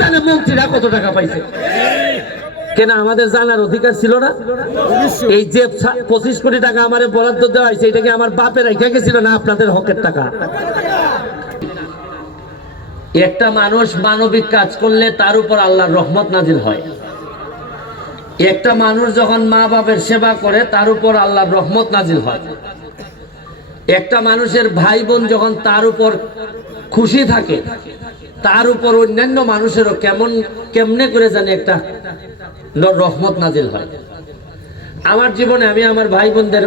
জানে মন্ত্রীরা কত টাকা পাইছে? কেন আমাদের জানার অধিকার ছিল না? এই যে পঁচিশ কোটি টাকা আমার বরাদ্দ দেওয়া হয়েছে এটাকে আমার বাপের গেছিল না আপনাদের হকের টাকা? একটা মানুষ মানবিক কাজ করলে তার উপর আল্লাহর রহমত নাজিল হয়। একটা মানুষ যখন মা বাপের সেবা করে, তার উপর আল্লাহর রহমত নাজিল হয়। একটা মানুষের ভাই বোন যখন তার উপর খুশি থাকে তার উপর অন্যান্য মানুষেরও কেমন, কেমনে করে জানি একটা রহমত নাজিল হয়। আমার জীবনে আমি আমার ভাই বোনদের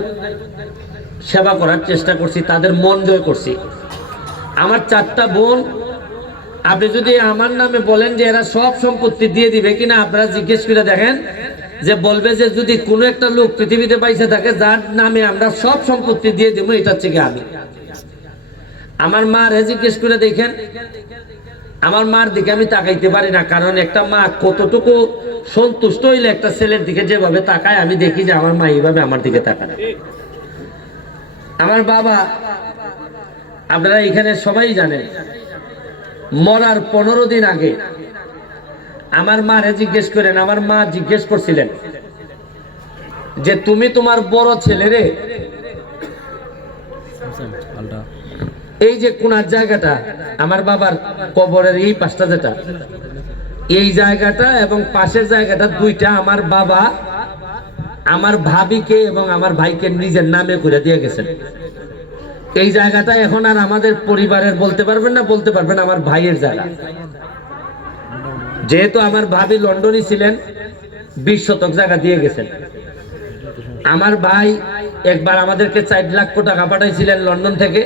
সেবা করার চেষ্টা করছি, তাদের মন জয় করছি। আমার চারটা বোন, আপনি যদি আমার নামে বলেন যে এরা সব সম্পত্তি দিয়ে দিবে কিনা, আপনারা জিজ্ঞেস করে দেখেন যে বলবে যে যদি কোনো একটা লোক পৃথিবীতে পাইছে থাকে, যার নামে আমরা সব সম্পত্তি দিয়ে দিব এটা হচ্ছে কি আমি। আমার মা রে জিজ্ঞেস করে দেখেন আমার মার দিকে আমি তাকাইতে পারি না, কারণ একটা মা কতটুকু সন্তুষ্ট হইলে একটা ছেলের দিকে যেভাবে তাকায়, আমি দেখি যে আমার মা এইভাবে আমার দিকে তাকায় আমার বাবা, আপনারা এখানে সবাই জানেন, মরার পনেরো দিন আগে আমার মারে জিজ্ঞেস করেন, আমার মা জিজ্ঞেস করছিলেন যে, তুমি তোমার বড় ছেলেরে এই যে কোনার জায়গাটা, আমার বাবার কবরের এই পাশটা যেটা, এই জায়গাটা এবং পাশের জায়গাটা দুইটা আমার বাবা, আমার ভাবিকে এবং আমার ভাইকে নিজের নামে করে দিয়ে গেছেন। এই জায়গাটা এখন আর আমাদের পরিবারের বলতে পারবেন না, বলতে পারবেন আমার ভাইয়ের জায়গা। যেহেতু আমার ভাবি লন্ডনই ছিলেন, বিশ শতক জায়গা দিয়ে গেছেন। আমার ভাই একবার আমাদেরকে চার লাখ টাকা পাঠাইছিলেন লন্ডন থেকে।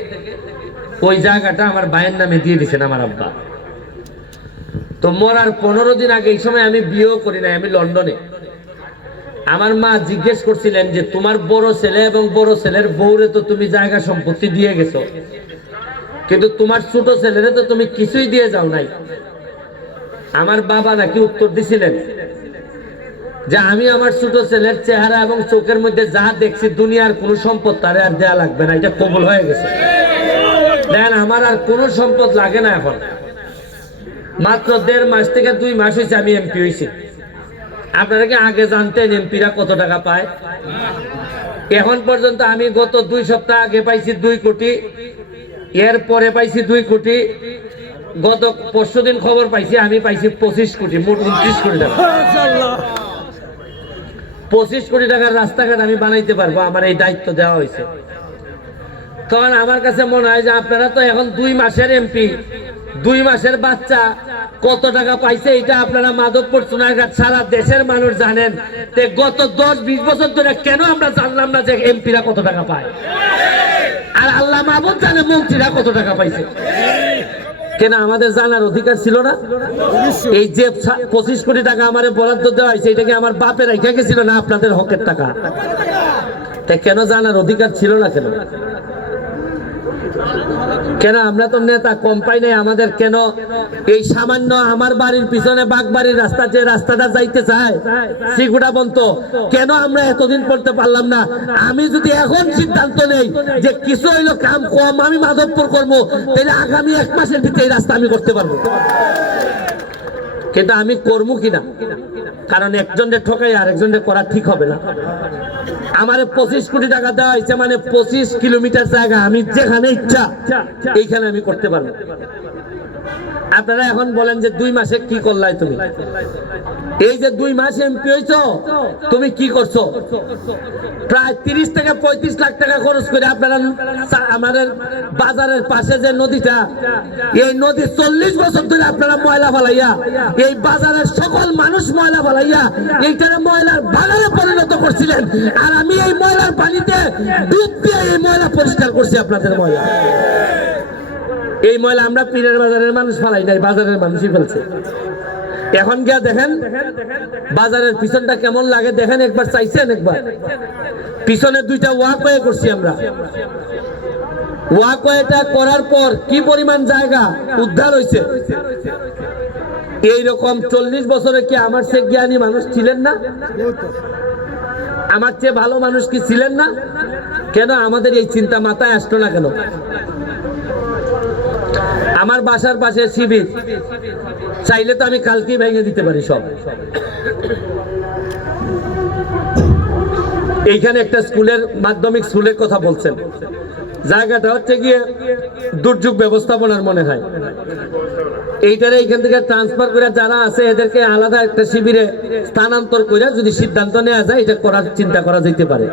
ওই জায়গাটা আমার ভাইয়ের নামে দিয়ে দিছেন আমার আব্বা। তো মরার পনেরো দিন আগে এই সময় আমি বিয়েও করি নাই, আমি লন্ডনে। আমার মা জিজ্ঞেস করছিলেন যে, তোমার বড় ছেলে এবং বড় ছেলের বউরে তো তুমি জায়গা সম্পত্তি দিয়ে গেছো। কিন্তু তোমার ছোট ছেলেরে তো তুমি কিছুই দিয়ে যাও নাই। আমার বাবা নাকি উত্তর দিছিলেন যে, আমি আমার ছোট ছেলের চেহারা এবং চোখের মধ্যে যা দেখছি, দুনিয়ার কোনো সম্পদ তারে আর দেয়া লাগবে না, এটা কবল হয়ে গেছে। দেখেন আমার আর কোনো সম্পদ লাগে না এখন। মাত্র দেড় মাস থেকে দুই মাস হয়েছে আমি এমপি হয়েছি। আপনারা কি আগে জানতেন এমপিরা কত টাকা পায়? এখন পর্যন্ত আমি গত দুই সপ্তাহ আগে পাইছি দুই কোটি, এর পরে পাইছি দুই কোটি, গত পরশু দিন খবর পাইছি, আমি পাইছি পঁচিশ কোটি, মোট উনত্রিশ কোটি টাকা। পঁচিশ কোটি টাকার রাস্তাঘাট আমি বানাইতে পারব, আমার এই দায়িত্ব দেওয়া হয়েছে। তখন আমার কাছে মনে হয় যে আপনারা তো এখন দুই মাসের এমপি দুই মাসের বাচ্চা, কত টাকা পাইছে এটা আপনারা মাধবপুর সোনারঘাট সারা দেশের মানুষ জানেন। গত দশ বিশ বছর ধরে কেন আমরা জানলাম না যে এমপিরা কত টাকা পায়? আর আল্লাহ মাহবুব জানে মন্ত্রীরা কত টাকা পাইছে। কেন আমাদের জানার অধিকার ছিল না? এই যে পঁচিশ কোটি টাকা আমার বরাদ্দ দেওয়া হয়েছে এটাকে আমার বাপের রেখে গেছিল না আপনাদের হকের টাকা? কেন জানার অধিকার ছিল না কেন? কেন আমরা তো নেতা, কম পাই নাই আমাদের কেন? এই সামান্য আমার বাড়ির পিছনে বাগবাড়ির রাস্তা যে রাস্তাটা যাইতে চায় সিগুড়া বন্ত কেন আমরা এতদিন পড়তে পারলাম না? আমি যদি এখন সিদ্ধান্ত নেই যে কিছু হইল কাম কম, আমি মাধবপুর করব, তাহলে আগামী এক মাসের ভিতরে এই রাস্তা আমি করতে পারব। কিন্তু আমি করব কিনা? কারণ একজনকে ঠকাই আর একজনের করা ঠিক হবে না। আমার পঁচিশ কোটি টাকা দেওয়া হয়েছে মানে পঁচিশ কিলোমিটার জায়গা। আমি যেখানে ইচ্ছা, এইখানে আমি করতে পারব। আপনারা এখন বলেন যে দুই মাসে কি করলাই তুমি? এই যে দুই মাস এমপি হয়েছ তুমি কি করছ? প্রায় তিরিশ থেকে পঁয়ত্রিশ লাখ টাকা খরচ করে আপনারা আমাদের বাজারের পাশে যে নদীটা, এই নদী চল্লিশ বছর ধরে আপনারা ময়লা ফালাইয়া, এই বাজারের সকল মানুষ ময়লা ফালাইয়া এইখানে ময়লার বাগানে পরিণত করছিলেন। আর আমি এই ময়লার পানিতে ডুব দিয়ে এই ময়লা পরিষ্কার করছি আপনাদের ময়লা। এই ময়লা আমরা পীরের বাজারের মানুষ ফালাই নাই, বাজারের মানুষই ফেলছে। এখন গিয়া দেখেন, বাজারের পিছনটা কেমন লাগে, দেখেন একবার, চাইছেন একবার। পিছনে দুইটা ওয়াকওয়ে করছি আমরা। ওয়াকওয়েটা করার পর কি পরিমাণ জায়গা উদ্ধার হয়েছে এইরকম চল্লিশ বছরে কি আমার সে জ্ঞানী মানুষ ছিলেন না? আমার চেয়ে ভালো মানুষ কি ছিলেন না? কেন আমাদের এই চিন্তা মাথায় আসতো না কেন? আমার বাসার পাশে শিবির। চাইলে তো আমি কালকেই ভেঙে দিতে পারি সব। এইখানে একটা স্কুলের মাধ্যমিক স্কুলের কথা বলছেন। জায়গাটা হচ্ছে গিয়ে দুর্যোগ ব্যবস্থাপনার মনে হয়। এইটারে এইখান থেকে ট্রান্সফার করে যারা আছে, এদেরকে আলাদা একটা শিবিরে স্থানান্তর করে যদি সিদ্ধান্ত নেওয়া যায়, এটা করার চিন্তা করা যেতে পারে।